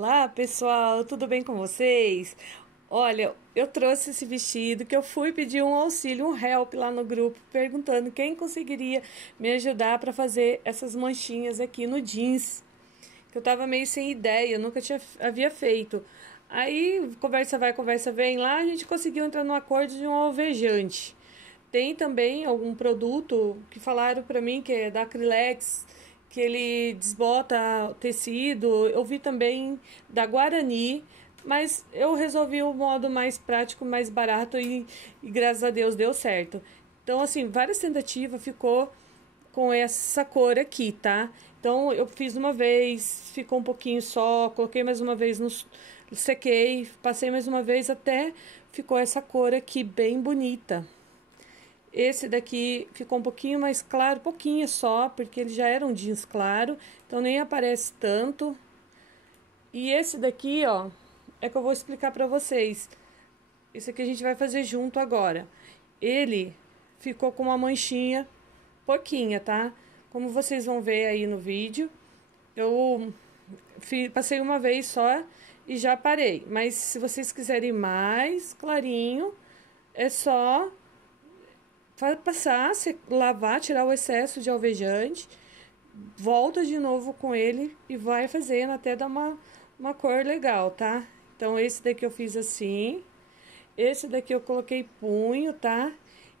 Olá, pessoal, tudo bem com vocês? Olha, eu trouxe esse vestido que eu fui pedir um auxílio, um help lá no grupo, perguntando quem conseguiria me ajudar para fazer essas manchinhas aqui no jeans. Que eu tava meio sem ideia, eu nunca havia feito. Aí, conversa vai, conversa vem, lá a gente conseguiu entrar no acordo de um alvejante. Tem também algum produto que falaram pra mim que é da Acrylex, que ele desbota o tecido. Eu vi também da Guarani, mas eu resolvi o modo mais prático, mais barato e graças a Deus deu certo. Então, assim, várias tentativas ficou com essa cor aqui, tá? Então, eu fiz uma vez, ficou um pouquinho só, coloquei mais uma vez, sequei, passei mais uma vez até ficou essa cor aqui bem bonita. Esse daqui ficou um pouquinho mais claro, pouquinho só, porque ele já era um jeans claro, então nem aparece tanto. E esse daqui, ó, é que eu vou explicar pra vocês. Esse aqui a gente vai fazer junto agora. Ele ficou com uma manchinha, pouquinha, tá? Como vocês vão ver aí no vídeo, eu passei uma vez só e já parei. Mas se vocês quiserem mais clarinho, é só passar, lavar, tirar o excesso de alvejante, volta de novo com ele e vai fazendo até dar uma cor legal, tá? Então, esse daqui eu fiz assim, esse daqui eu coloquei punho, tá?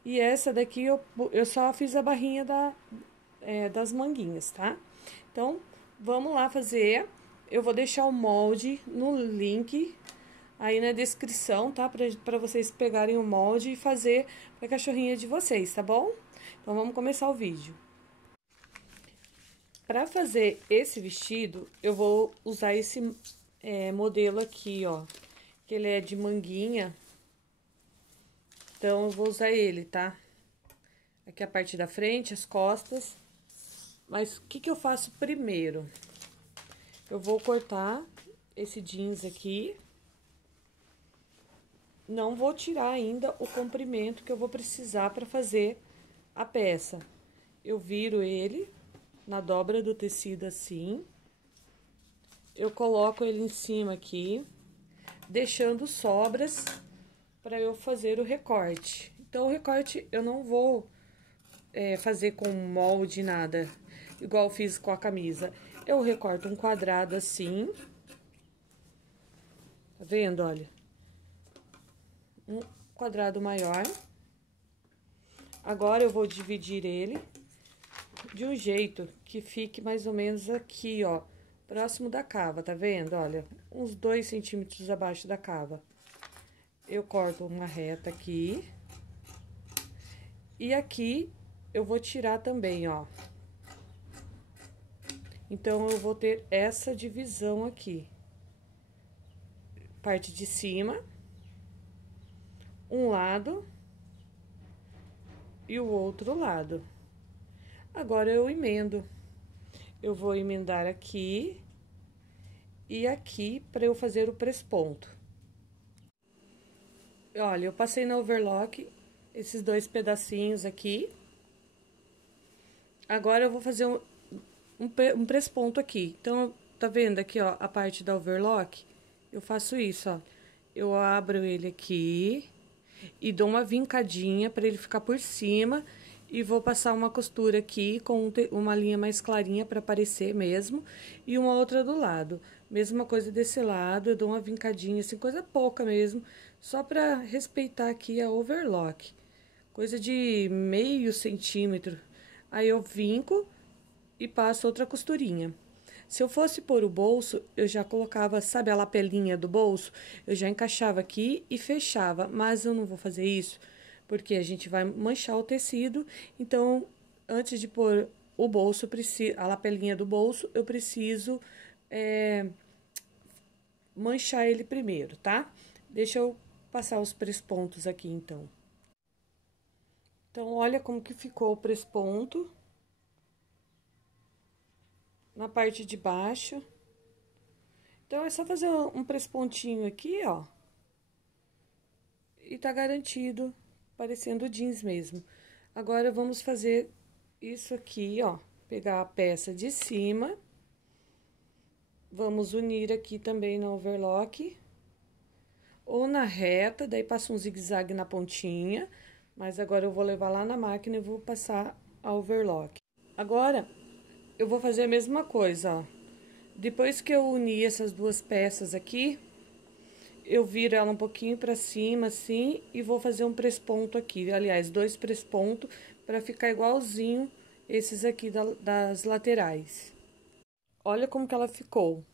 E essa daqui eu só fiz a barrinha das manguinhas, tá? Então, vamos lá fazer. Eu vou deixar o molde no link aí na descrição, tá? Pra vocês pegarem o molde e fazer pra cachorrinha de vocês, tá bom? Então, vamos começar o vídeo. Pra fazer esse vestido, eu vou usar esse modelo aqui, ó. Que ele é de manguinha. Então, eu vou usar ele, tá? Aqui a parte da frente, as costas. Mas, o que eu faço primeiro? Eu vou cortar esse jeans aqui. Não vou tirar ainda o comprimento que eu vou precisar para fazer a peça. Eu viro ele na dobra do tecido assim. Eu coloco ele em cima aqui, deixando sobras para eu fazer o recorte. Então, o recorte eu não vou fazer com molde nada, igual eu fiz com a camisa. Eu recorto um quadrado assim. Tá vendo, olha? Um quadrado maior. Agora, eu vou dividir ele de um jeito que fique mais ou menos aqui, ó, próximo da cava, tá vendo? Olha, uns 2 centímetros abaixo da cava. Eu corto uma reta aqui. E aqui, eu vou tirar também, ó. Então, eu vou ter essa divisão aqui. Parte de cima. Um lado e o outro lado. Agora, eu emendo. Eu vou emendar aqui e aqui para eu fazer o presponto. Olha, eu passei na overlock esses 2 pedacinhos aqui. Agora, eu vou fazer um presponto aqui. Então, tá vendo aqui, ó, a parte da overlock? Eu faço isso, ó. Eu abro ele aqui e dou uma vincadinha para ele ficar por cima e vou passar uma costura aqui com uma linha mais clarinha para aparecer mesmo e uma outra do lado. Mesma coisa desse lado, eu dou uma vincadinha assim, coisa pouca mesmo, só para respeitar aqui a overlock. Coisa de meio centímetro. Aí eu vinco e passo outra costurinha. Se eu fosse pôr o bolso, eu já colocava, sabe a lapelinha do bolso? Eu já encaixava aqui e fechava, mas eu não vou fazer isso, porque a gente vai manchar o tecido, então, antes de pôr o bolso, a lapelinha do bolso, eu preciso manchar ele primeiro, tá? Deixa eu passar os prespontos aqui, então. Então, olha como que ficou o presponto. Na parte de baixo. Então, é só fazer um prespontinho aqui, ó. E tá garantido, parecendo jeans mesmo. Agora, vamos fazer isso aqui, ó. Pegar a peça de cima. Vamos unir aqui também na overlock. Ou na reta, daí passa um zigue-zague na pontinha. Mas agora eu vou levar lá na máquina e vou passar a overlock. Agora, eu vou fazer a mesma coisa, ó. Depois que eu unir essas duas peças aqui, eu viro ela um pouquinho pra cima, assim, e vou fazer um presponto aqui. Aliás, 2 prespontos, pra ficar igualzinho esses aqui das laterais. Olha como que ela ficou.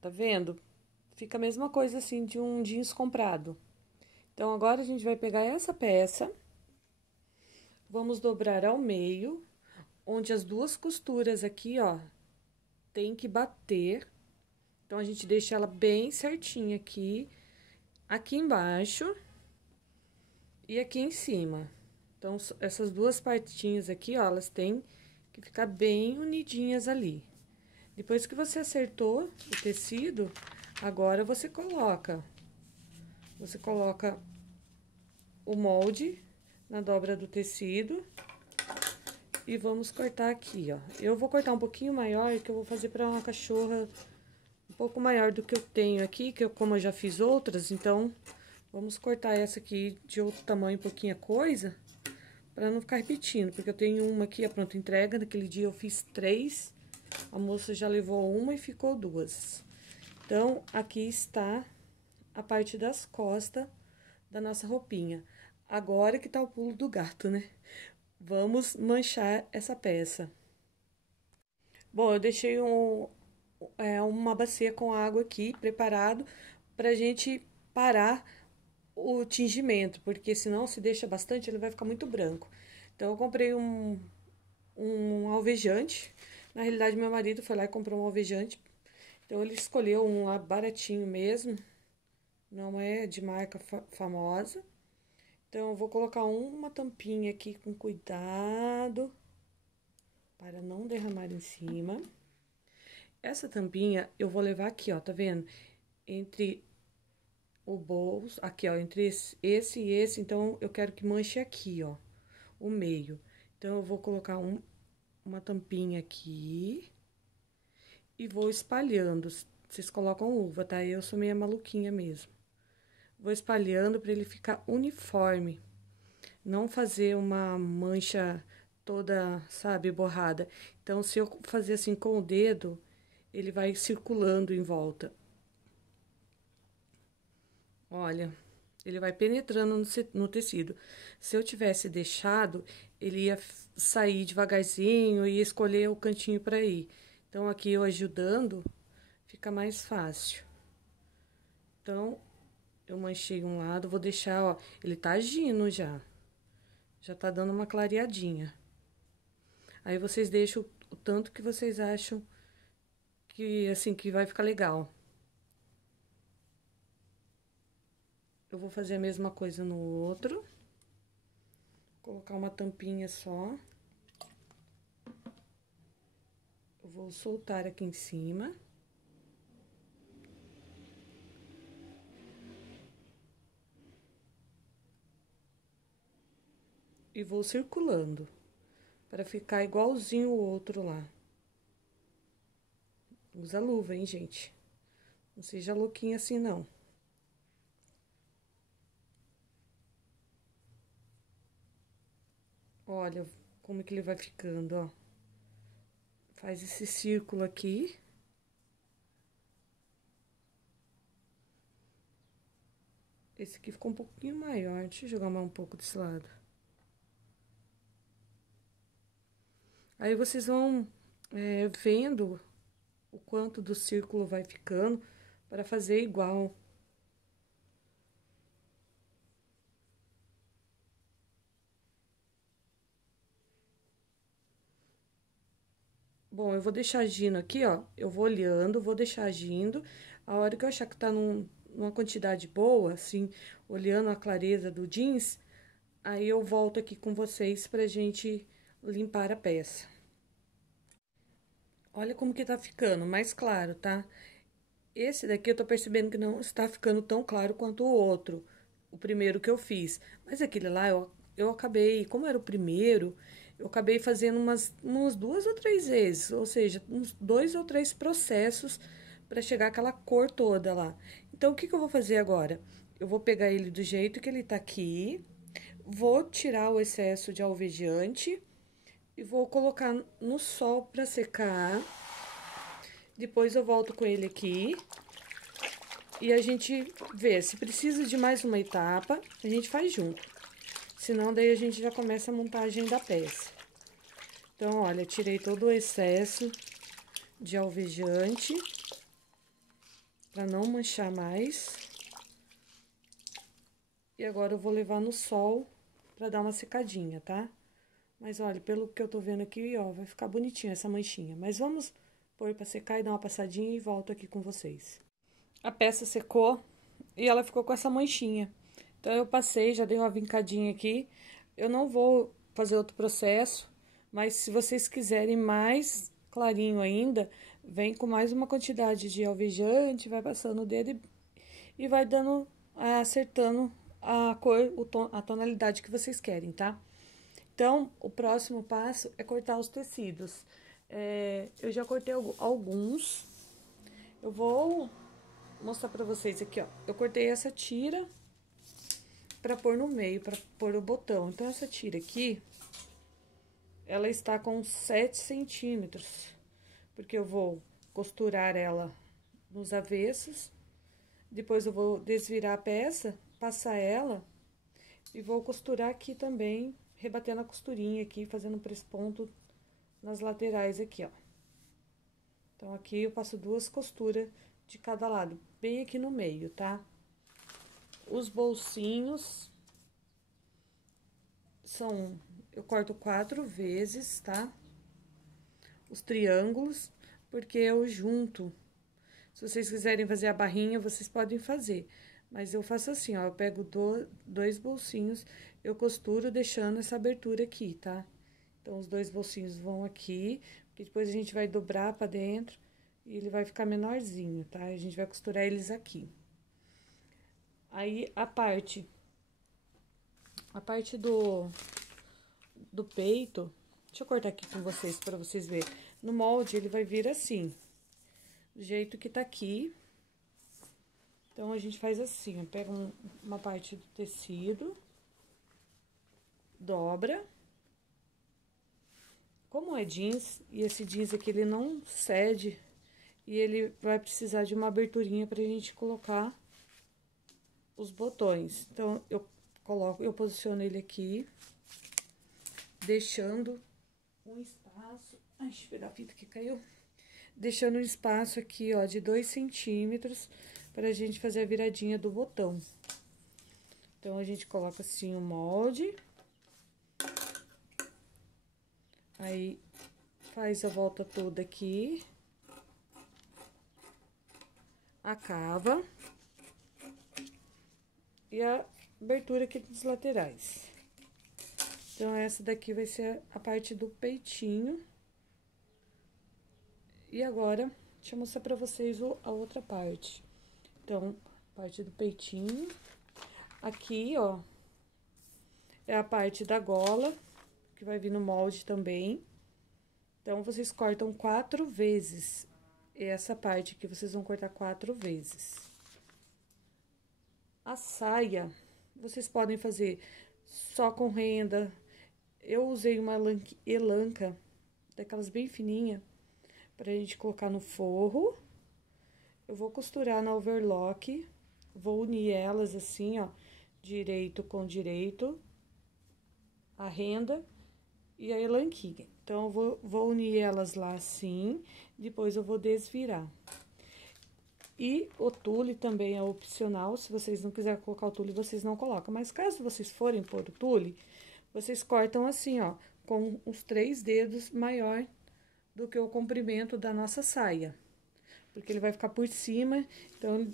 Tá vendo? Fica a mesma coisa, assim, de um jeans comprado. Então, agora a gente vai pegar essa peça, vamos dobrar ao meio, onde as duas costuras aqui, ó, tem que bater. Então, a gente deixa ela bem certinha aqui embaixo e aqui em cima. Então, essas duas partinhas aqui, ó, elas têm que ficar bem unidinhas ali. Depois que você acertou o tecido, agora você coloca o molde na dobra do tecido e vamos cortar aqui, ó. Eu vou cortar um pouquinho maior, que eu vou fazer para uma cachorra um pouco maior do que eu tenho aqui, como eu já fiz outras, então vamos cortar essa aqui de outro tamanho, pouquinha coisa, para não ficar repetindo, porque eu tenho uma aqui, a pronta entrega, naquele dia eu fiz 3, a moça já levou uma e ficou 2. Então, aqui está a parte das costas da nossa roupinha. Agora que tá o pulo do gato, né? Vamos manchar essa peça. Bom, eu deixei uma bacia com água aqui, preparado, pra gente parar o tingimento, porque senão se deixa bastante, ele vai ficar muito branco. Então, eu comprei um alvejante. Na realidade, meu marido foi lá e comprou um alvejante. Então, ele escolheu um lá baratinho mesmo, não é de marca famosa. Então, eu vou colocar uma tampinha aqui com cuidado, para não derramar em cima. Essa tampinha eu vou levar aqui, ó, tá vendo? Entre o bolso, aqui, ó, entre esse e esse, então, eu quero que manche aqui, ó, o meio. Então, eu vou colocar uma tampinha aqui e vou espalhando. Vocês colocam luva, tá? Eu sou meio maluquinha mesmo. Vou espalhando para ele ficar uniforme. Não fazer uma mancha toda, sabe, borrada. Então, se eu fazer assim com o dedo, ele vai circulando em volta. Olha, ele vai penetrando no tecido. Se eu tivesse deixado, ele ia sair devagarzinho e escolher o cantinho para ir. Então, aqui eu ajudando, fica mais fácil. Então, eu manchei um lado, vou deixar, ó, ele tá agindo já. Já tá dando uma clareadinha. Aí, vocês deixam o tanto que vocês acham que, assim, que vai ficar legal. Eu vou fazer a mesma coisa no outro. Colocar uma tampinha só. Eu vou soltar aqui em cima. E vou circulando, para ficar igualzinho o outro lá. Usa luva, hein, gente? Não seja louquinha assim, não. Olha como que ele vai ficando, ó. Faz esse círculo aqui. Esse aqui ficou um pouquinho maior. Deixa eu jogar mais um pouco desse lado. Aí, vocês vão vendo o quanto do círculo vai ficando para fazer igual. Bom, eu vou deixar agindo aqui, ó. Eu vou olhando, vou deixar agindo. A hora que eu achar que tá numa quantidade boa, assim, olhando a clareza do jeans, aí eu volto aqui com vocês pra gente limpar a peça. Olha como que tá ficando, mais claro, tá? Esse daqui eu tô percebendo que não está ficando tão claro quanto o outro, o primeiro que eu fiz. Mas aquele lá eu acabei, como era o primeiro, eu acabei fazendo umas 2 ou 3 vezes, ou seja, uns 2 ou 3 processos para chegar aquela cor toda lá. Então, o que eu vou fazer agora? Eu vou pegar ele do jeito que ele tá aqui, vou tirar o excesso de alvejante e vou colocar no sol para secar. Depois eu volto com ele aqui e a gente vê se precisa de mais uma etapa, a gente faz junto. Senão daí a gente já começa a montagem da peça. Então, olha, tirei todo o excesso de alvejante para não manchar mais. E agora eu vou levar no sol para dar uma secadinha, tá? Mas olha, pelo que eu tô vendo aqui, ó, vai ficar bonitinha essa manchinha. Mas vamos pôr para secar e dar uma passadinha e volto aqui com vocês. A peça secou e ela ficou com essa manchinha. Então, eu passei, já dei uma vincadinha aqui. Eu não vou fazer outro processo, mas se vocês quiserem mais clarinho ainda, vem com mais uma quantidade de alvejante, vai passando o dedo e vai dando, acertando a cor, a tonalidade que vocês querem, tá? Então, o próximo passo é cortar os tecidos. Eu já cortei alguns. Eu vou mostrar pra vocês aqui, ó. Eu cortei essa tira pra pôr no meio, pra pôr o botão. Então, essa tira aqui, ela está com 7 centímetros, porque eu vou costurar ela nos avessos. Depois eu vou desvirar a peça, passar ela e vou costurar aqui também, rebatendo a costurinha aqui, fazendo um presponto nas laterais aqui, ó. Então, aqui eu passo 2 costuras de cada lado, bem aqui no meio, tá? Os bolsinhos eu corto 4 vezes, tá? Os triângulos, porque eu junto. Se vocês quiserem fazer a barrinha, vocês podem fazer. Mas eu faço assim, ó, eu pego 2 bolsinhos, eu costuro deixando essa abertura aqui, tá? Então, os 2 bolsinhos vão aqui, porque depois a gente vai dobrar pra dentro e ele vai ficar menorzinho, tá? A gente vai costurar eles aqui. Aí, a parte do peito, deixa eu cortar aqui com vocês, pra vocês verem. No molde, ele vai vir assim, do jeito que tá aqui. Então, a gente faz assim, ó, pega uma parte do tecido, dobra. Como é jeans, e esse jeans aqui, ele não cede, e ele vai precisar de uma aberturinha pra gente colocar os botões. Então, eu posiciono ele aqui, deixando um espaço... Ai, deixa eu pegar a fita que caiu. Deixando um espaço aqui, ó, de 2 centímetros pra gente fazer a viradinha do botão. Então, a gente coloca assim o molde. Aí, faz a volta toda aqui. Acaba. E a abertura aqui dos laterais. Então, essa daqui vai ser a parte do peitinho. E agora, deixa eu mostrar pra vocês a outra parte. Então, parte do peitinho. Aqui, ó, é a parte da gola, que vai vir no molde também. Então, vocês cortam 4 vezes. Essa parte aqui, vocês vão cortar 4 vezes. A saia, vocês podem fazer só com renda. Eu usei uma elanca, daquelas bem fininha, pra gente colocar no forro. Eu vou costurar na overlock, vou unir elas assim, ó, direito com direito, a renda e a elanquinha. Então, eu vou unir elas lá assim, depois eu vou desvirar. E o tule também é opcional, se vocês não quiserem colocar o tule, vocês não colocam. Mas caso vocês forem pôr o tule, vocês cortam assim, ó, com os 3 dedos maior do que o comprimento da nossa saia. Porque ele vai ficar por cima, então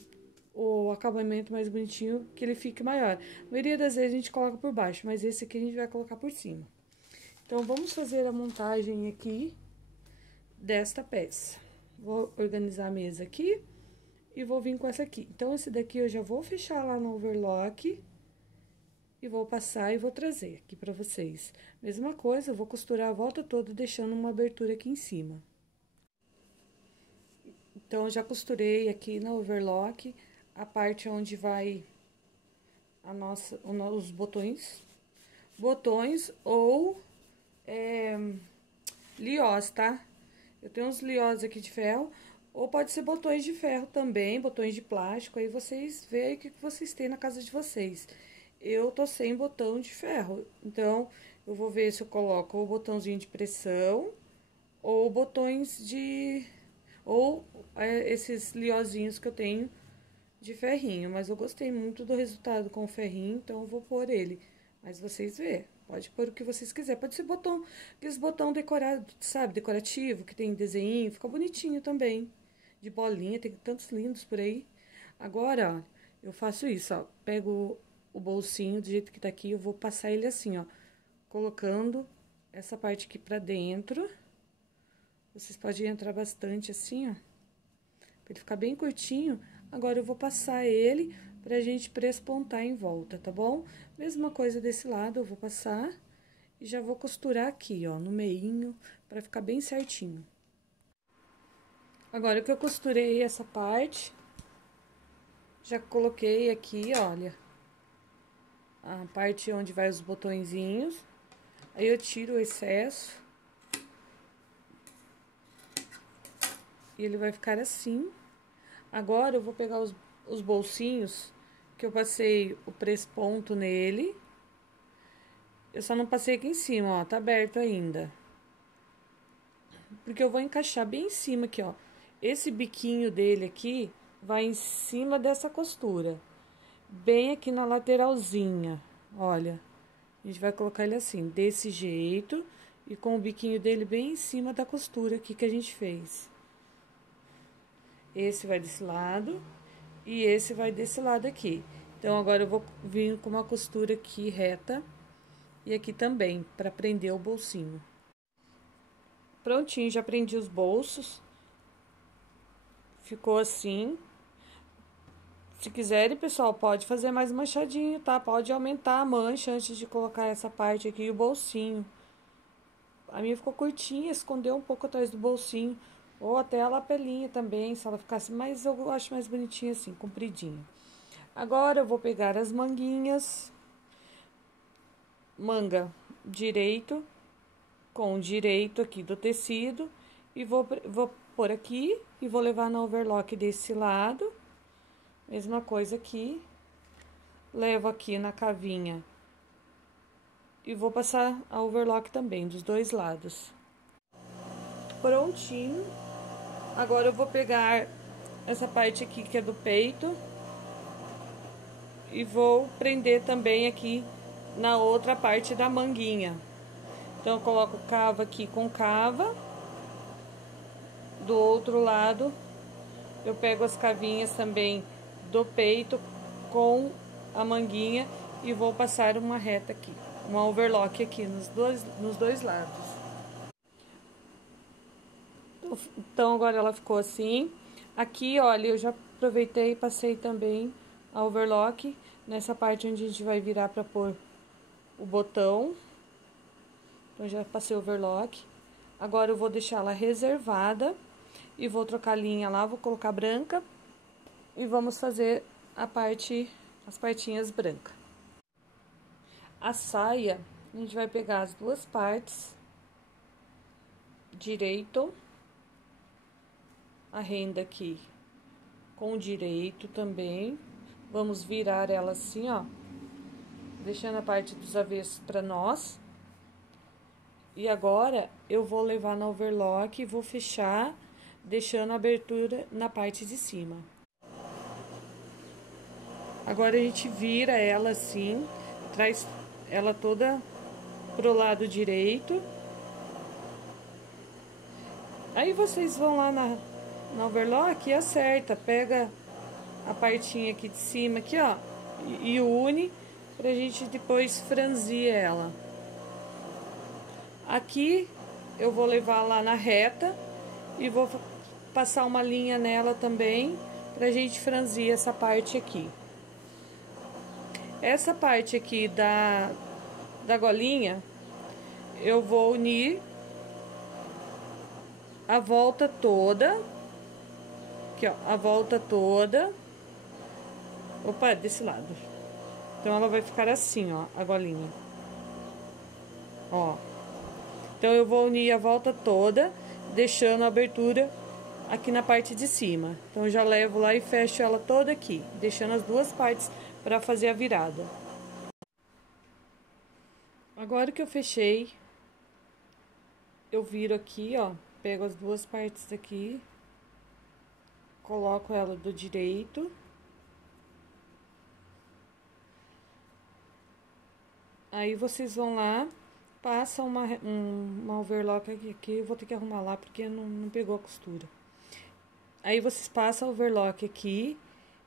o acabamento mais bonitinho, que ele fique maior. A maioria das vezes a gente coloca por baixo, mas esse aqui a gente vai colocar por cima. Então, vamos fazer a montagem aqui desta peça. Vou organizar a mesa aqui e vou vir com essa aqui. Então, esse daqui eu já vou fechar lá no overlock e vou passar e vou trazer aqui pra vocês. Mesma coisa, eu vou costurar a volta toda, deixando uma abertura aqui em cima. Então, eu já costurei aqui na overlock a parte onde vai os botões. Botões ou liós, tá? Eu tenho uns liós aqui de ferro, ou pode ser botões de ferro também, botões de plástico, aí vocês veem o que vocês têm na casa de vocês. Eu tô sem botão de ferro, então eu vou ver se eu coloco o botãozinho de pressão, ou botões de... ou esses liózinhos que eu tenho de ferrinho, mas eu gostei muito do resultado com o ferrinho, então eu vou pôr ele. Mas vocês vê, pode pôr o que vocês quiserem. Pode ser botão, aqueles botão decorado, sabe, decorativo, que tem desenho, fica bonitinho também. De bolinha, tem tantos lindos por aí. Agora, ó, eu faço isso, ó, pego o bolsinho do jeito que tá aqui, eu vou passar ele assim, ó, colocando essa parte aqui pra dentro. Vocês podem entrar bastante assim, ó, pra ele ficar bem curtinho. Agora, eu vou passar ele pra gente prespontar em volta, tá bom? Mesma coisa desse lado, eu vou passar e já vou costurar aqui, ó, no meinho, pra ficar bem certinho. Agora que eu costurei essa parte, já coloquei aqui, olha, a parte onde vai os botõezinhos. Aí, eu tiro o excesso. E ele vai ficar assim. Agora, eu vou pegar os bolsinhos, que eu passei o press-ponto nele. Eu só não passei aqui em cima, ó, tá aberto ainda. Porque eu vou encaixar bem em cima aqui, ó. Esse biquinho dele aqui vai em cima dessa costura. Bem aqui na lateralzinha, olha. A gente vai colocar ele assim, desse jeito. E com o biquinho dele bem em cima da costura aqui que a gente fez. Esse vai desse lado e esse vai desse lado aqui. Então, agora eu vou vir com uma costura aqui reta e aqui também, para prender o bolsinho. Prontinho, já prendi os bolsos. Ficou assim. Se quiserem, pessoal, pode fazer mais manchadinho, tá? Pode aumentar a mancha antes de colocar essa parte aqui e o bolsinho. A minha ficou curtinha, escondeu um pouco atrás do bolsinho. Ou até a lapelinha também, se ela ficasse mais, eu acho mais bonitinha assim, compridinha. Agora, eu vou pegar as manguinhas, manga direito, com direito aqui do tecido, e vou pôr aqui, e vou levar na overlock desse lado, mesma coisa aqui, levo aqui na cavinha, e vou passar a overlock também, dos dois lados. Prontinho. Agora, eu vou pegar essa parte aqui que é do peito e vou prender também aqui na outra parte da manguinha. Então, eu coloco cava aqui com cava. Do outro lado, eu pego as cavinhas também do peito com a manguinha e vou passar uma reta aqui, uma overlock aqui nos dois lados. Então, agora ela ficou assim. Aqui, olha, eu já aproveitei e passei também a overlock nessa parte onde a gente vai virar pra pôr o botão. Então, já passei o overlock. Agora, eu vou deixar ela reservada e vou trocar a linha lá, vou colocar branca e vamos fazer as partinhas brancas. A saia, a gente vai pegar as duas partes, direito, a renda aqui com direito também, vamos virar ela assim, ó, deixando a parte dos avessos pra nós. E agora, eu vou levar na overlock e vou fechar, deixando a abertura na parte de cima. Agora, a gente vira ela assim, traz ela toda pro lado direito. Aí, vocês vão lá na overlock e acerta, pega a partinha aqui de cima, aqui, ó, e une pra gente depois franzir ela. Aqui, eu vou levar lá na reta e vou passar uma linha nela também, pra gente franzir essa parte aqui. Essa parte aqui da golinha, eu vou unir a volta toda, aqui ó, a volta toda, opa, desse lado. Então, ela vai ficar assim, ó, a golinha, ó. Então, eu vou unir a volta toda, deixando a abertura aqui na parte de cima. Então, eu já levo lá e fecho ela toda aqui, deixando as duas partes para fazer a virada. Agora que eu fechei, eu viro aqui, ó, pego as duas partes daqui, coloco ela do direito. Aí, vocês vão lá, passa uma overlock aqui, eu vou ter que arrumar lá porque não pegou a costura. Aí, vocês passam a overlock aqui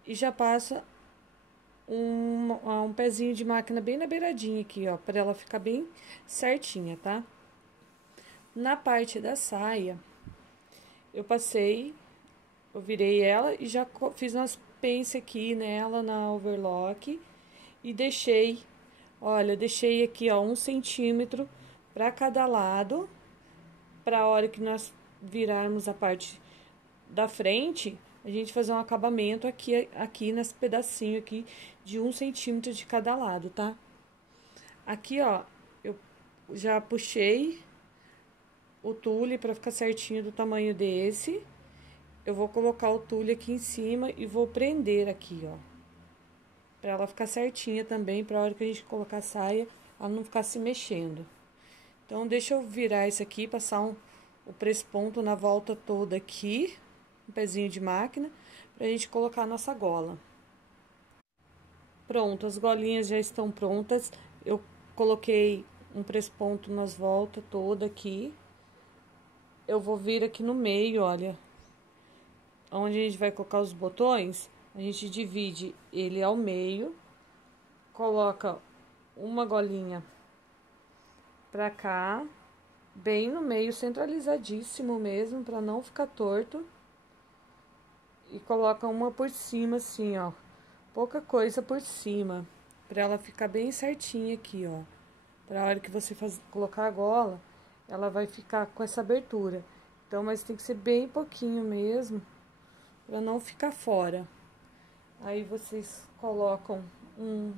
e já passa um pezinho de máquina bem na beiradinha aqui, ó, pra ela ficar bem certinha, tá? Na parte da saia, eu virei ela e já fiz umas pence aqui nela, na overlock, e deixei, olha, deixei aqui, ó, 1 centímetro pra cada lado, pra hora que nós virarmos a parte da frente, a gente fazer um acabamento aqui nesse pedacinho aqui de 1 centímetro de cada lado, tá? Aqui, ó, eu já puxei o tule para ficar certinho do tamanho desse. Eu vou colocar o tule aqui em cima e vou prender aqui, ó. Pra ela ficar certinha também, pra hora que a gente colocar a saia, ela não ficar se mexendo. Então, deixa eu virar isso aqui, passar o press-ponto na volta toda aqui, um pezinho de máquina, pra gente colocar a nossa gola. Pronto, as golinhas já estão prontas. Eu coloquei um press-ponto nas voltas toda aqui. Eu vou vir aqui no meio, olha, onde a gente vai colocar os botões, a gente divide ele ao meio, coloca uma golinha pra cá, bem no meio, centralizadíssimo mesmo, pra não ficar torto. E coloca uma por cima, assim, ó, pouca coisa por cima, pra ela ficar bem certinha aqui, ó. Pra hora que você colocar a gola, ela vai ficar com essa abertura. Então, mas tem que ser bem pouquinho mesmo, pra não ficar fora. Aí, vocês colocam um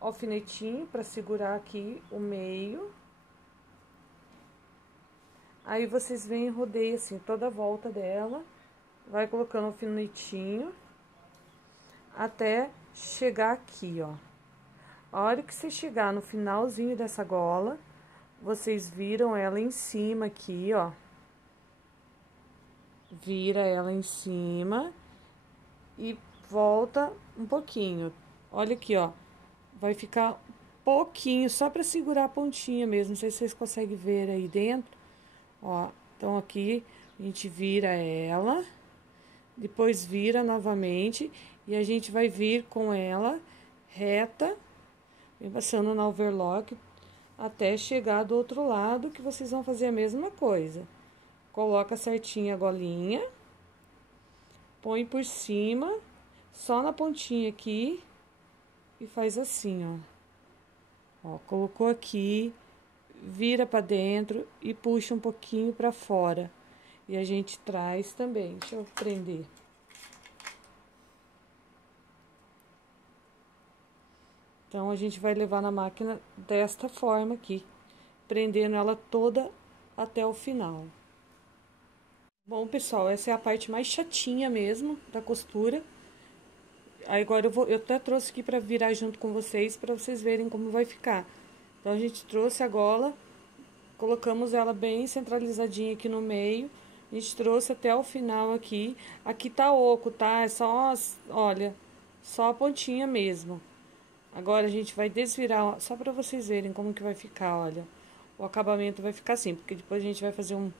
alfinetinho pra segurar aqui o meio. Aí, vocês vêm e rodeiam assim, toda a volta dela. Vai colocando alfinetinho até chegar aqui, ó. A hora que você chegar no finalzinho dessa gola, vocês viram ela em cima aqui, ó. Vira ela em cima e volta um pouquinho. Olha aqui, ó. Vai ficar pouquinho, só pra segurar a pontinha mesmo. Não sei se vocês conseguem ver aí dentro. Ó, então aqui a gente vira ela, depois vira novamente e a gente vai vir com ela reta, vem passando na overlock até chegar do outro lado, que vocês vão fazer a mesma coisa. Coloca certinho a golinha, põe por cima, só na pontinha aqui e faz assim, ó. Ó, colocou aqui, vira pra dentro e puxa um pouquinho pra fora. E a gente traz também, deixa eu prender. Então, a gente vai levar na máquina desta forma aqui, prendendo ela toda até o final. Bom, pessoal, essa é a parte mais chatinha mesmo da costura. Aí, agora eu até trouxe aqui pra virar junto com vocês, pra vocês verem como vai ficar. Então, a gente trouxe a gola, colocamos ela bem centralizadinha aqui no meio. A gente trouxe até o final aqui. Aqui tá oco, tá? É só, olha, só a pontinha mesmo. Agora, a gente vai desvirar, só pra vocês verem como que vai ficar, olha. O acabamento vai ficar assim, porque depois a gente vai fazer um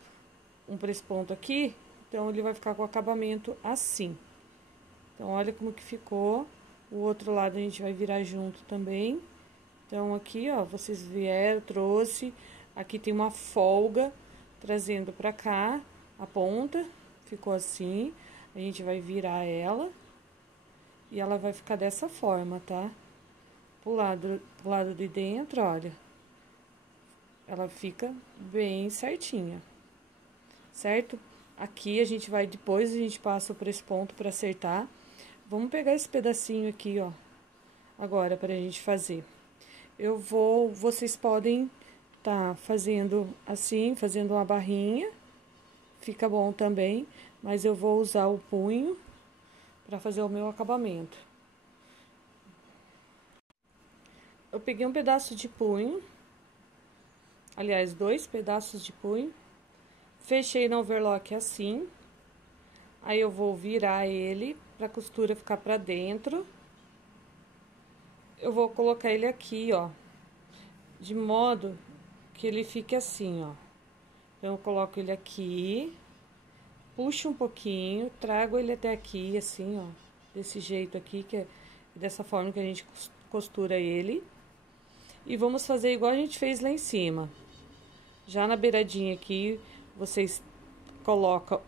press-ponto aqui. Então, ele vai ficar com o acabamento assim. Então, olha como que ficou. O outro lado a gente vai virar junto também. Então, aqui, ó, vocês vieram, trouxe. Aqui tem uma folga, trazendo pra cá a ponta. Ficou assim. A gente vai virar ela. E ela vai ficar dessa forma, tá? pro lado de dentro, olha. Ela fica bem certinha, certo? Aqui a gente vai, depois a gente passa por esse ponto pra acertar. Vamos pegar esse pedacinho aqui, ó, agora pra gente fazer. Vocês podem tá fazendo assim, fazendo uma barrinha, fica bom também, mas eu vou usar o punho pra fazer o meu acabamento. Eu peguei um pedaço de punho, aliás, 2 pedaços de punho, fechei no overlock assim, aí eu vou virar ele pra costura ficar pra dentro. Eu vou colocar ele aqui, ó, de modo que ele fique assim, ó. Então, eu coloco ele aqui, puxo um pouquinho, trago ele até aqui, assim, ó, desse jeito aqui, que é dessa forma que a gente costura ele. E vamos fazer igual a gente fez lá em cima. Já na beiradinha aqui, vocês colocam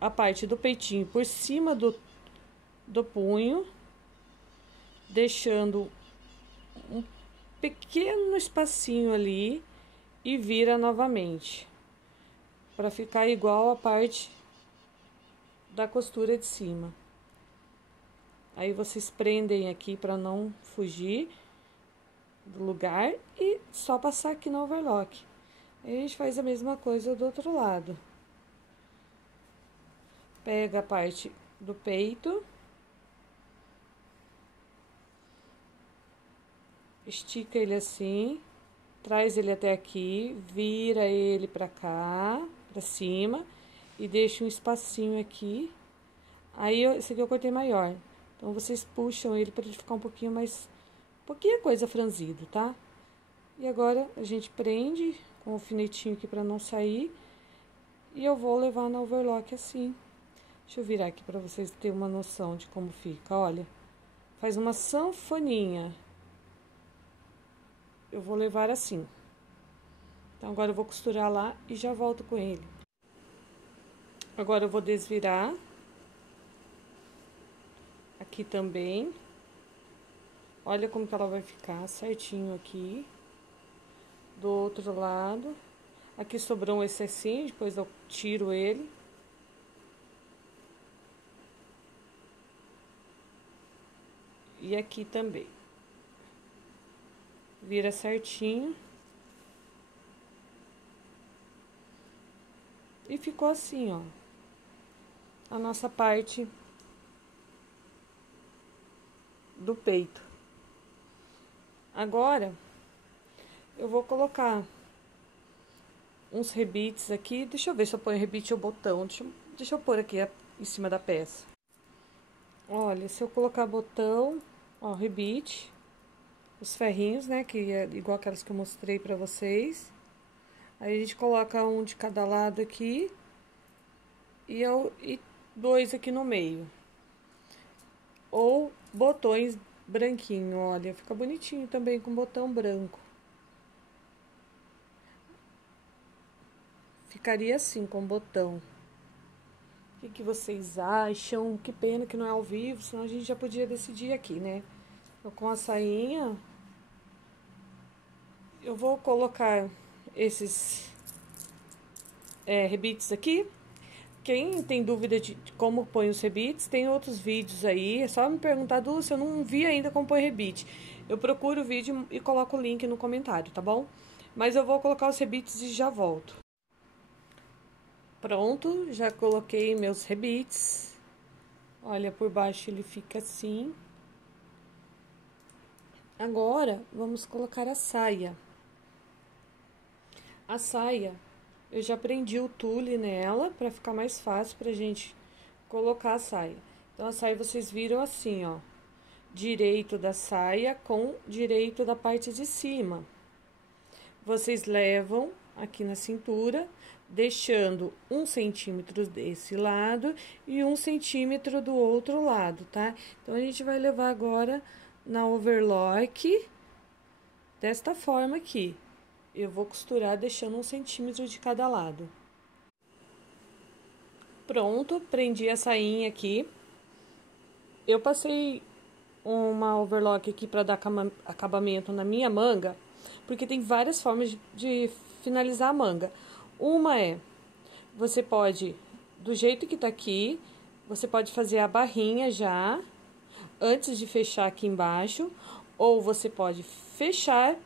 a parte do peitinho por cima do punho, deixando um pequeno espacinho ali e vira novamente, para ficar igual a parte da costura de cima. Aí vocês prendem aqui para não fugir do lugar e só passar aqui no overlock. Aí a gente faz a mesma coisa do outro lado. Pega a parte do peito, estica ele assim, traz ele até aqui, vira ele pra cá, pra cima, e deixa um espacinho aqui. Aí, esse aqui eu cortei maior. Então, vocês puxam ele pra ele ficar um pouquinho mais... pouquinha coisa franzido, tá? E agora, a gente prende com o alfinetinho aqui pra não sair. E eu vou levar na overlock assim. Deixa eu virar aqui pra vocês terem uma noção de como fica, olha. Faz uma sanfoninha. Eu vou levar assim. Então, agora eu vou costurar lá e já volto com ele. Agora, eu vou desvirar. Aqui também. Olha como que ela vai ficar certinho aqui. Do outro lado. Aqui sobrou um excessinho, depois eu tiro ele. E aqui também. Vira certinho. E ficou assim, ó. A nossa parte do peito. Agora, eu vou colocar uns rebites aqui. Deixa eu ver se eu ponho rebite ou botão. Deixa eu pôr aqui em cima da peça. Olha, se eu colocar botão, ó, rebite, os ferrinhos, né, que é igual aquelas que eu mostrei pra vocês. Aí a gente coloca um de cada lado aqui e 2 aqui no meio. Ou botões branquinho, olha, fica bonitinho também com botão branco. Ficaria assim com botão. O que vocês acham? Que pena que não é ao vivo, senão a gente já podia decidir aqui, né? Eu, com a sainha, eu vou colocar esses rebites aqui. Quem tem dúvida de como põe os rebites, tem outros vídeos aí. É só me perguntar, Dulce, eu não vi ainda como põe rebite. Eu procuro o vídeo e coloco o link no comentário, tá bom? Mas eu vou colocar os rebites e já volto. Pronto, já coloquei meus rebites. Olha, por baixo ele fica assim. Agora, vamos colocar a saia. A saia, eu já prendi o tule nela, pra ficar mais fácil pra gente colocar a saia. Então, a saia vocês viram assim, ó. Direito da saia com direito da parte de cima. Vocês levam aqui na cintura, deixando 1 centímetro desse lado e 1 centímetro do outro lado, tá? Então, a gente vai levar agora na overlock, desta forma aqui. Eu vou costurar deixando 1 centímetro de cada lado. Pronto, prendi a sainha aqui. Eu passei uma overlock aqui para dar acabamento na minha manga, porque tem várias formas de finalizar a manga. Uma é, você pode, do jeito que tá aqui, você pode fazer a barrinha já, antes de fechar aqui embaixo, ou você pode fechar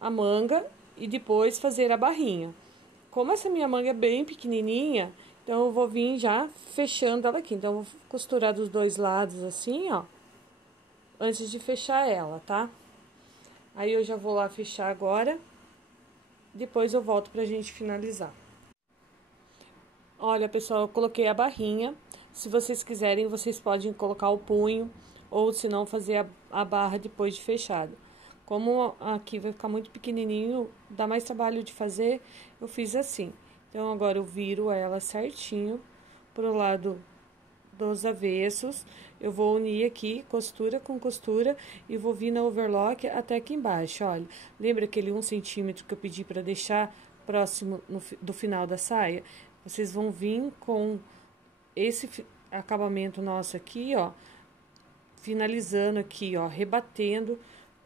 a manga e depois fazer a barrinha. Como essa minha manga é bem pequenininha, então eu vou vir já fechando ela aqui. Então, eu vou costurar dos dois lados assim, ó, antes de fechar ela, tá? Aí, eu já vou lá fechar agora, depois eu volto pra gente finalizar. Olha, pessoal, eu coloquei a barrinha. Se vocês quiserem, vocês podem colocar o punho, ou se não, fazer a barra depois de fechado. Como aqui vai ficar muito pequenininho, dá mais trabalho de fazer, eu fiz assim. Então, agora eu viro ela certinho pro lado dos avessos. Eu vou unir aqui, costura com costura, e vou vir na overlock até aqui embaixo, olha. Lembra aquele 1 centímetro que eu pedi para deixar próximo do final da saia? Vocês vão vir com esse acabamento nosso aqui, ó, finalizando aqui, ó, rebatendo,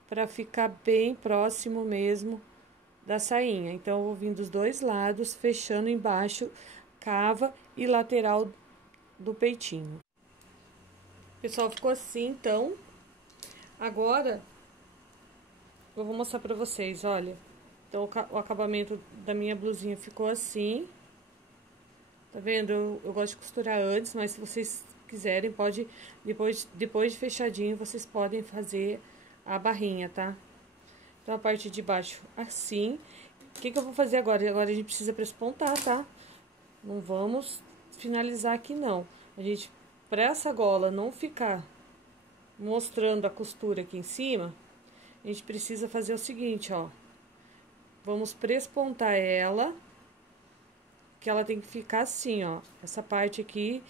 para ficar bem próximo mesmo da sainha. Então, eu vou vir dos dois lados, fechando embaixo, cava e lateral do peitinho. Pessoal, ficou assim, então. Agora, eu vou mostrar pra vocês, olha. Então, o acabamento da minha blusinha ficou assim. Tá vendo? Eu gosto de costurar antes, mas se vocês quiserem, pode, depois de fechadinho, vocês podem fazer a barrinha, tá? Então, a parte de baixo, assim. O que eu vou fazer agora? Agora a gente precisa prespontar, tá? Não vamos finalizar aqui, não. A gente, pra essa gola não ficar mostrando a costura aqui em cima, a gente precisa fazer o seguinte, ó. Vamos prespontar ela, que ela tem que ficar assim, ó. Essa parte aqui,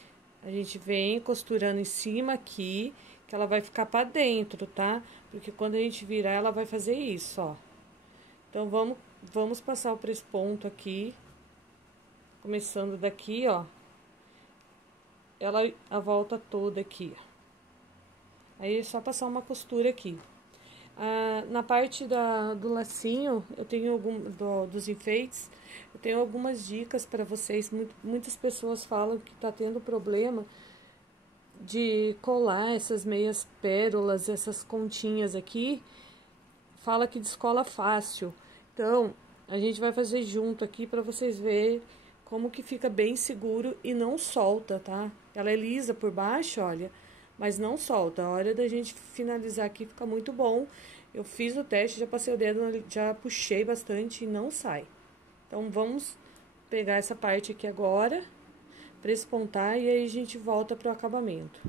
a gente vem costurando em cima aqui, que ela vai ficar pra dentro, tá? Porque quando a gente virar, ela vai fazer isso, ó. Então, vamos passar o presponto aqui, começando daqui, ó. Ela, a volta toda aqui. Aí, é só passar uma costura aqui. Na parte do lacinho, eu tenho dos enfeites, eu tenho algumas dicas para vocês. Muitas pessoas falam que tá tendo problema de colar essas meias pérolas, essas continhas aqui, fala que descola fácil. Então, a gente vai fazer junto aqui para vocês verem como que fica bem seguro e não solta, tá? Ela é lisa por baixo, olha, mas não solta. A hora da gente finalizar aqui fica muito bom. Eu fiz o teste, já passei o dedo, já puxei bastante e não sai. Então, vamos pegar essa parte aqui agora, prespontar, e aí a gente volta pro acabamento.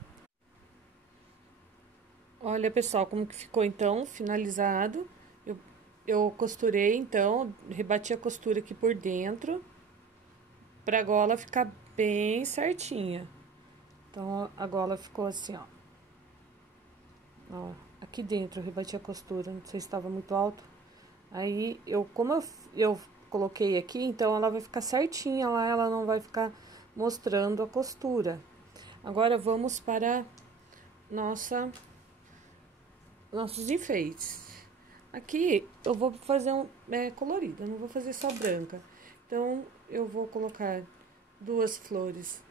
Olha, pessoal, como que ficou então, finalizado. Eu costurei, então, rebati a costura aqui por dentro, pra gola ficar bem certinha. Então, a gola ficou assim, ó. Ó, aqui dentro eu rebati a costura, não sei se estava muito alto. Aí, como eu coloquei aqui, então ela vai ficar certinha lá, ela não vai ficar mostrando a costura. Agora, vamos para nossos enfeites. Aqui, eu vou fazer colorida, não vou fazer só branca. Então, eu vou colocar 2 flores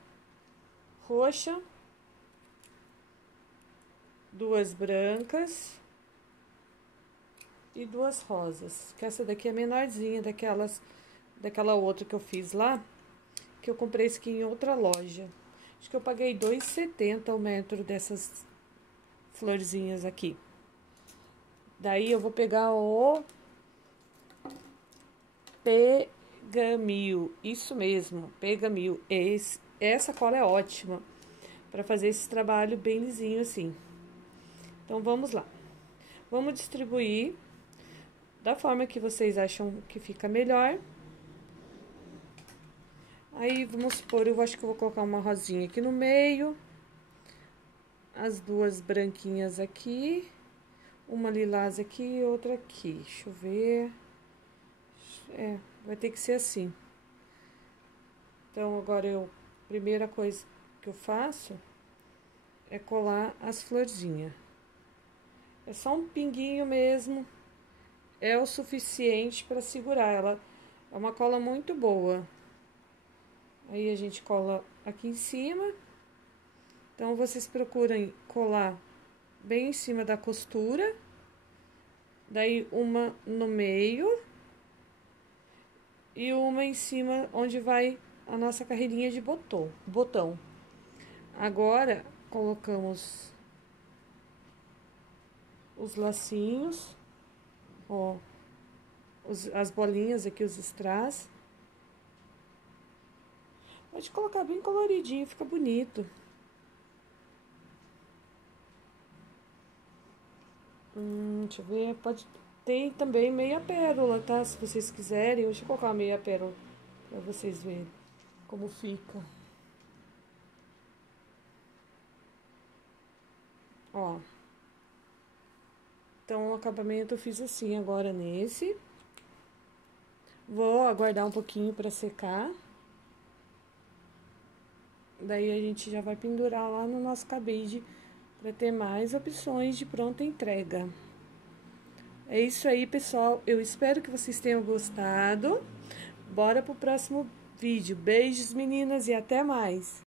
roxa, 2 brancas e 2 rosas. Que essa daqui é menorzinha daquela outra que eu fiz lá, que eu comprei isso aqui em outra loja. Acho que eu paguei R$ 2,70 o metro dessas florzinhas aqui. Daí, eu vou pegar o Pegamil, isso mesmo, Pegamil. Essa cola é ótima para fazer esse trabalho bem lisinho assim. Então, vamos lá. Vamos distribuir da forma que vocês acham que fica melhor. Aí, vamos supor, eu acho que eu vou colocar uma rosinha aqui no meio, as 2 branquinhas aqui, uma lilás aqui e outra aqui. Deixa eu ver. Vai ter que ser assim. Então, agora primeira coisa que eu faço é colar as florzinhas. É só um pinguinho mesmo, é o suficiente para segurar. Ela é uma cola muito boa. Aí a gente cola aqui em cima. Então, vocês procuram colar bem em cima da costura. Daí, uma no meio. E uma em cima onde vai a nossa carreirinha de botão. Agora, colocamos os lacinhos, ó, as bolinhas aqui, os strass. Pode colocar bem coloridinho, fica bonito. Deixa eu ver, tem também meia pérola, tá? Se vocês quiserem, deixa eu colocar uma meia pérola pra vocês verem como fica. Ó. Então, o acabamento eu fiz assim agora nesse. Vou aguardar um pouquinho pra secar. Daí a gente já vai pendurar lá no nosso cabide para ter mais opções de pronta entrega. É isso aí, pessoal. Eu espero que vocês tenham gostado. Bora pro próximo vídeo. Beijos, meninas, e até mais!